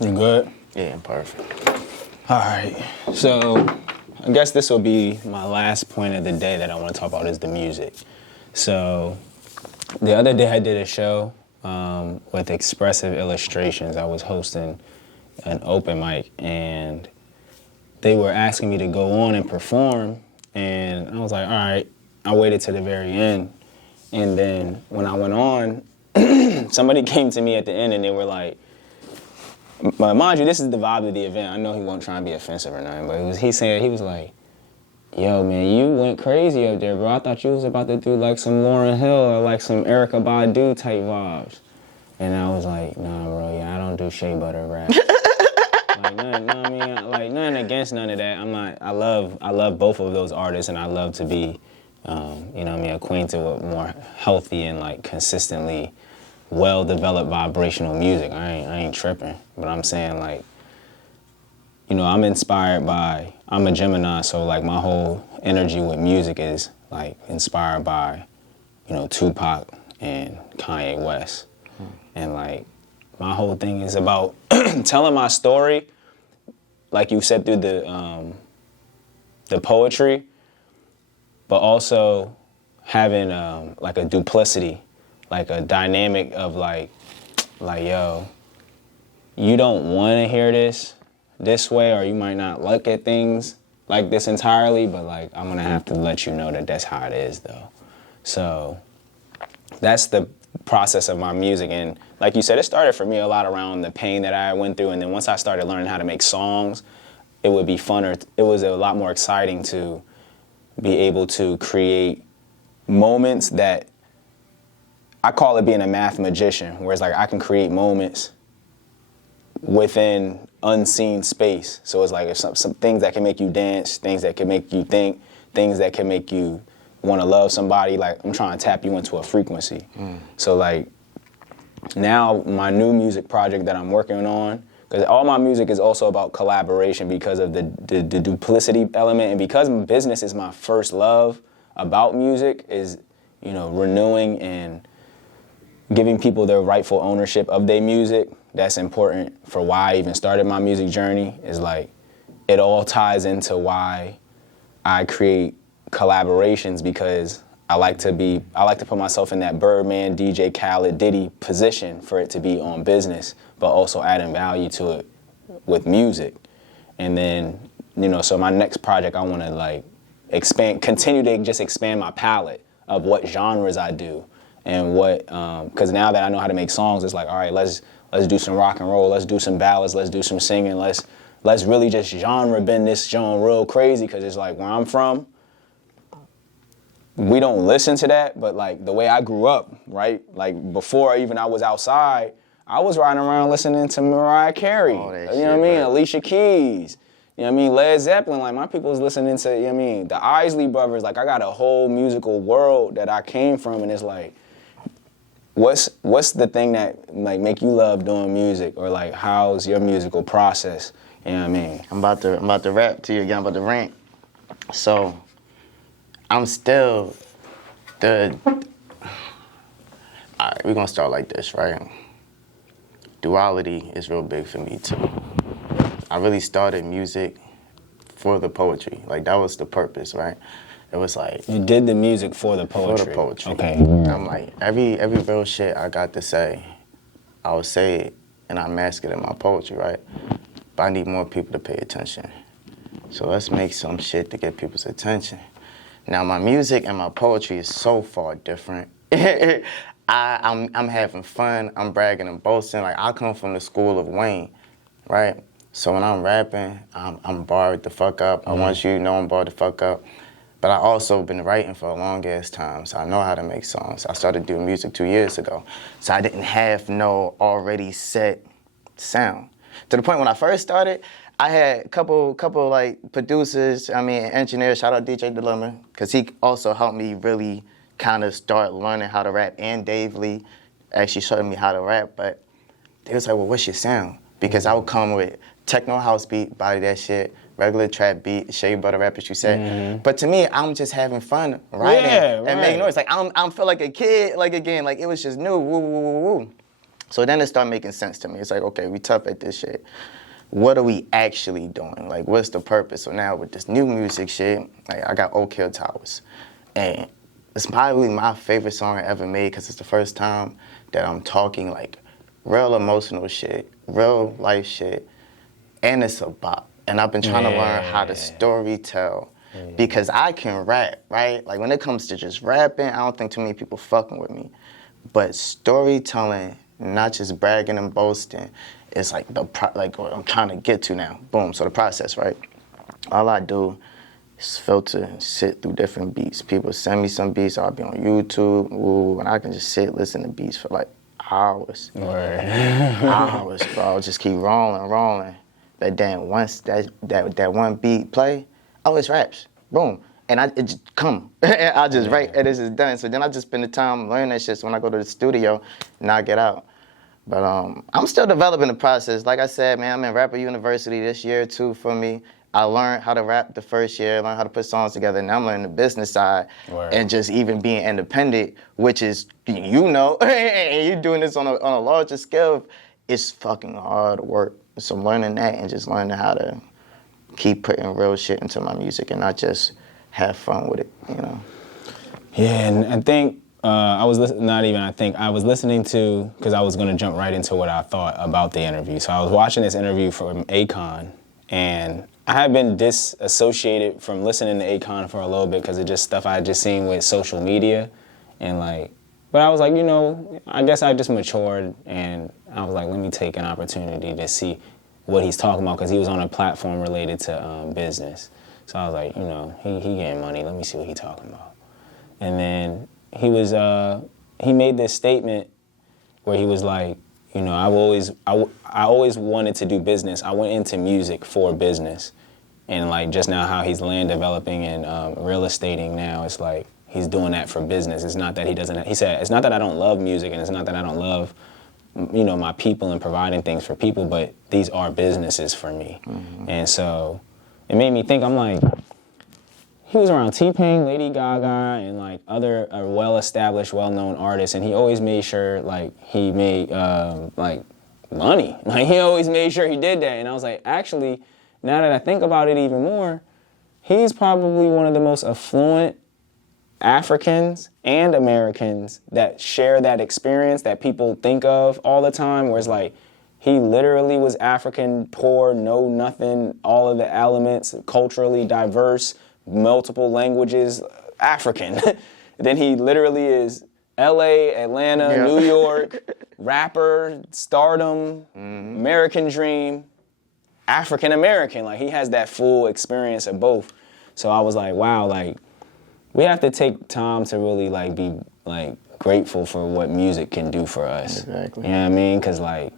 You good? Yeah, I'm perfect. All right. So I guess this will be my last point of the day that I want to talk about is the music. So the other day I did a show with Expressive Illustrations. I was hosting an open mic, and they were asking me to go on and perform, and I was like, all right. I waited to the very end, and then when I went on, somebody came to me at the end and they were like, mind you, this is the vibe of the event. I know he wasn't trying to be offensive or nothing, but he was like, yo, man, you went crazy up there, bro. I thought you was about to do like some Lauryn Hill or like some Erykah Badu type vibes. And I was like, nah, bro, yeah, I don't do Shea Butter Rap. Like, nothing against none of that. I love both of those artists, and I love to be, acquainted with more healthy and like consistently well-developed vibrational music. I ain't tripping, but I'm saying like, I'm inspired by, I'm a Gemini, so like my whole energy with music is like inspired by, Tupac and Kanye West. And like, my whole thing is about telling my story, like you said, through the poetry, but also having like a duplicity, like a dynamic of like, yo, you don't want to hear this way, or you might not look at things like this entirely, but like I'm gonna have to let you know that that's how it is though. So that's the process of my music, and like you said, it started for me a lot around the pain that I went through, and then once I started learning how to make songs, it would be funner. It was a lot more exciting to be able to create moments that I call it being a math magician, where it's like I can create moments within unseen space. So it's like if some things that can make you dance, things that can make you think, things that can make you want to love somebody, like I'm trying to tap you into a frequency. So like now my new music project that I'm working on, because all my music is also about collaboration because of the duplicity element, and because business is my first love about music, is, renewing and giving people their rightful ownership of their music. That's important for why I even started my music journey, is like it all ties into why I create collaborations, because I like to put myself in that Birdman, DJ Khaled, Diddy position for it to be on business, but also adding value to it with music. And then, so my next project, I want to like continue to just expand my palette of what genres I do, and what, because now that I know how to make songs, it's like, all right, let's do some rock and roll, let's do some ballads, let's do some singing, let's really just genre bend this genre real crazy, because it's like where I'm from, we don't listen to that, but like the way I grew up, right? Like before even I was outside, I was riding around listening to Mariah Carey, you know what I mean? Right. Alicia Keys, you know what I mean? Led Zeppelin, like my people was listening to, you know what I mean? The Isley Brothers, like I got a whole musical world that I came from, and it's like, what's the thing that like make you love doing music, or like how's your musical process? You know what I mean? I'm about to rap to you again, I'm about to rant. So I'm still all right, we're gonna start like this, right? Duality is real big for me too. I really started music for the poetry. Like that was the purpose, right? It was like you did the music for the poetry. For the poetry. Okay. I'm like every real shit I got to say, I would say it and I mask it in my poetry, right? But I need more people to pay attention. So let's make some shit to get people's attention. Now my music and my poetry is so far different. I'm having fun, I'm bragging and boasting. Like I come from the school of Wayne, right? So when I'm rapping, I'm barred the fuck up. I want you to know I'm barred the fuck up. But I also been writing for a long ass time, so I know how to make songs. I started doing music 2 years ago. So I didn't have no already set sound. To the point when I first started, I had a couple like producers, engineers, shout out DJ Dilemma, because he also helped me really kind of start learning how to rap, and Dave Lee actually showed me how to rap, but they was like, well, what's your sound? Because I would come with techno house beat, body that shit, regular trap beat, Shea Butter Rap, as you said. But to me, I'm just having fun writing and making noise. Like, I'm feel like a kid, like, again, like, it was just new, woo, woo, woo, woo. So then it started making sense to me. It's like, okay, we tough at this shit. What are we actually doing? Like, what's the purpose? So now with this new music shit, like I got Oak Hill Towers. And it's probably my favorite song I ever made because it's the first time that I'm talking like real emotional shit, real life shit, and it's a bop. And I've been trying to learn how to story tell because I can rap, right? Like when it comes to just rapping, I don't think too many people fucking with me. But storytelling, not just bragging and boasting, is like like what I'm trying to get to now. Boom, so the process, right? All I do is filter and sit through different beats. People send me some beats, I'll be on YouTube, and I can just sit, listen to beats for like hours. Hours, bro. I'll just keep rolling. But then once that one beat play, oh, it's raps. Boom. And it just come. I just write and it's just done. So then I just spend the time learning that shit. So when I go to the studio, knock it out. But I'm still developing the process. Like I said, man, I'm in Rapper University this year too for me. I learned how to rap the first year, learned how to put songs together. Now I'm learning the business side and just even being independent, which is, you know, and you're doing this on a larger scale. It's fucking hard work. So I'm learning that and just learning how to keep putting real shit into my music and not just have fun with it, you know? Yeah, and I think I was listening to, because I was going to jump right into what I thought about the interview. So I was watching this interview from Akon, and I had been disassociated from listening to Akon for a little bit because of just stuff I had just seen with social media. And like, but I was like, you know, I guess I just matured, and I was like, let me take an opportunity to see what he's talking about, because he was on a platform related to business. So I was like, you know, he getting money. Let me see what he's talking about. And then he made this statement where he was like, you know, I always wanted to do business. I went into music for business. And like just now how he's land developing and real estating now, it's like he's doing that for business. It's not that he said, it's not that I don't love music, and it's not that I don't love, you know, my people and providing things for people, but these are businesses for me. Mm-hmm. And so it made me think, I'm like, he was around T-Pain, Lady Gaga, and like other well-established, well-known artists, and he always made sure like he made like money. Like he always made sure he did that. And I was like, actually, now that I think about it even more, he's probably one of the most affluent Africans and Americans that share that experience that people think of all the time, where it's like, he literally was African, poor, know nothing, all of the elements, culturally diverse, multiple languages, African. Then he literally is LA, Atlanta, New York, rapper, stardom, American dream, African American. Like he has that full experience of both. So I was like, wow, like we have to take time to really like be like grateful for what music can do for us. Exactly. You know what I mean? Because like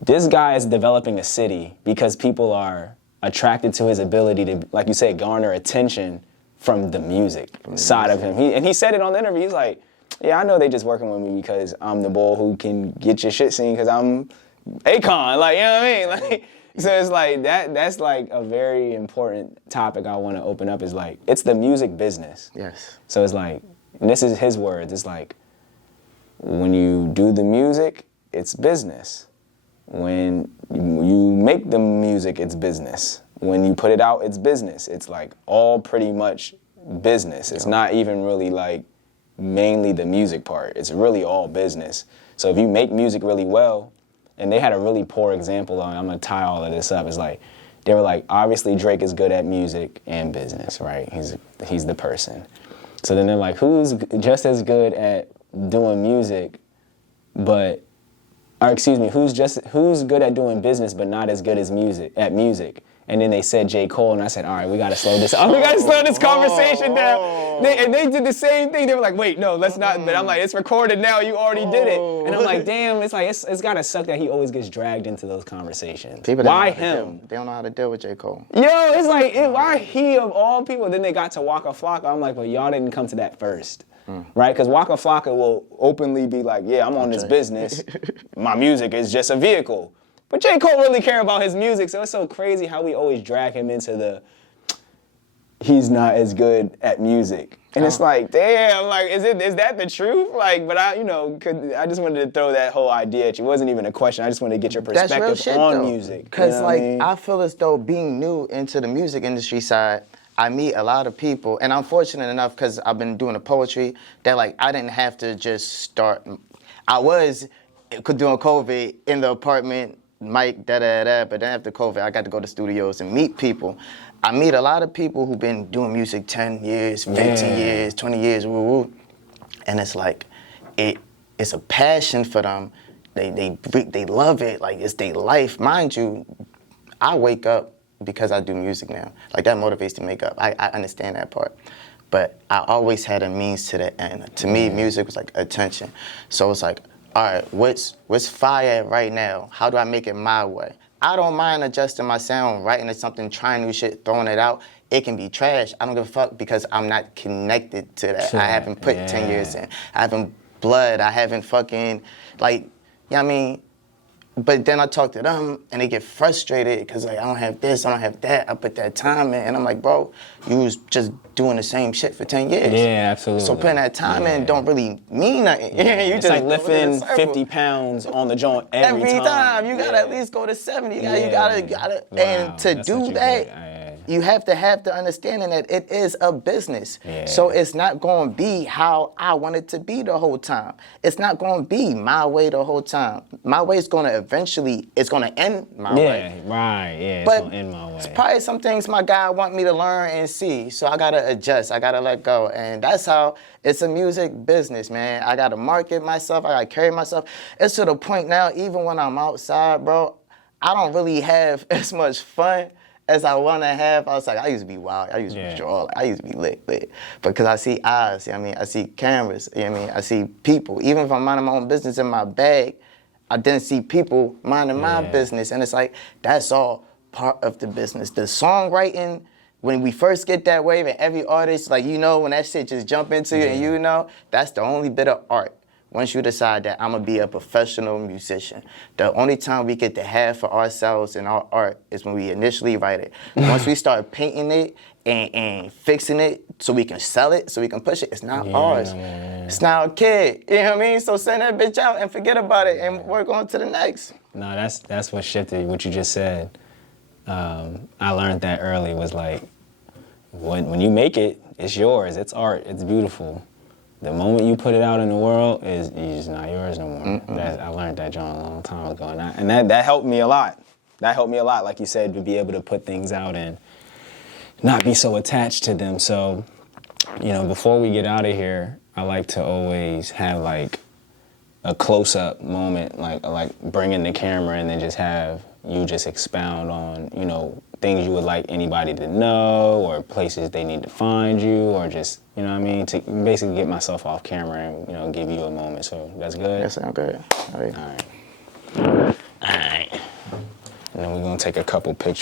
this guy is developing a city because people are attracted to his ability to, like you said, garner attention from the music side of him. He said it on the interview. He's like, yeah, I know they just working with me because I'm the boy who can get your shit seen because I'm Akon. Like, you know what I mean? Like, so it's like that's like a very important topic I want to open up, is like, it's the music business. Yes. So it's like, and this is his words, it's like, when you do the music, it's business. When you make the music, it's business. When you put it out, it's business. It's like all pretty much business. It's not even really like mainly the music part. It's really all business. So if you make music really well, and they had a really poor example on, I'm gonna tie all of this up, it's like, they were like, obviously Drake is good at music and business, right? He's the person. So then they're like, who's just as good at doing music, but who's good at doing business but not as good as music? And then they said J. Cole, and I said, all right, we gotta slow this conversation down. They did the same thing. They were like, wait, no, let's not. But I'm like, it's recorded now. You already did it. And I'm like, damn, it's like it's gotta suck that he always gets dragged into those conversations. Why him? They don't know how to deal with J. Cole. Yo, it's like, why he of all people? Then they got to Waka Flocka. I'm like, well, y'all didn't come to that first. Right? Because Waka Flocka will openly be like, yeah, I'm on this business. My music is just a vehicle. But J. Cole really care about his music, so it's so crazy how we always drag him into the, he's not as good at music. And it's like, damn, like, is that the truth? Like, but I just wanted to throw that whole idea at you. It wasn't even a question. I just wanted to get your perspective on music. Because, I feel as though being new into the music industry side, I meet a lot of people, and I'm fortunate enough because I've been doing the poetry that, like, I didn't have to just start. I was doing COVID in the apartment, mic, da-da-da, but then after COVID, I got to go to studios and meet people. I meet a lot of people who've been doing music 10 years, 15 years, 20 years, woo-woo. And it's like, it's a passion for them. They love it, like it's their life. Mind you, I wake up because I do music now. Like that motivates to make up. I understand that part. But I always had a means to the end. To me, music was like attention. So it's like, all right, what's fire right now? How do I make it my way? I don't mind adjusting my sound, writing to something, trying new shit, throwing it out. It can be trash. I don't give a fuck because I'm not connected to that. I haven't put 10 years in. I haven't blood. I haven't fucking, like, you know what I mean? But then I talk to them and they get frustrated because like I don't have this, I don't have that. I put that time in and I'm like, bro, you was just doing the same shit for 10 years. Yeah, absolutely. So putting that time in don't really mean nothing. Yeah. You it's just like lifting 50 pounds on the joint every time. You gotta at least go to 70. You gotta wow, and to do that, you have to have the understanding that it is a business. Yeah. So it's not going to be how I want it to be the whole time. It's not going to be my way the whole time. My way is going to eventually, it's going to end my way. Yeah, but it's going to end my way. It's probably some things my God want me to learn and see. So I got to adjust. I got to let go. And that's how it's a music business, man. I got to market myself. I got to carry myself. It's to the point now, even when I'm outside, bro, I don't really have as much fun as I want to have. I was like, I used to be wild. I used to be draw. I used to be lit. Because I see eyes, you know what I mean? I see cameras, you know what I mean? I see people. Even if I'm minding my own business in my bag, I didn't see people minding my business. And it's like, that's all part of the business. The songwriting, when we first get that wave and every artist, like, you know, when that shit just jump into you and you know, that's the only bit of art. Once you decide that I'm gonna be a professional musician, the only time we get to have for ourselves and our art is when we initially write it. Once we start painting it and fixing it so we can sell it, so we can push it, it's not ours. It's now a kid, you know what I mean? So send that bitch out and forget about it and work on to the next. No, that's what shifted, what you just said. I learned that early was like, when you make it, it's yours, it's art, it's beautiful. The moment you put it out in the world, it's just not yours no more. I learned that, John, a long time ago. And that helped me a lot. That helped me a lot, like you said, to be able to put things out and not be so attached to them. So, you know, before we get out of here, I like to always have like a close-up moment, like bring in the camera and then just have you just expound on, you know, things you would like anybody to know or places they need to find you or just, you know what I mean, to basically get myself off camera and, you know, give you a moment. So that's good? That sounds good. All right. And then we're going to take a couple pictures.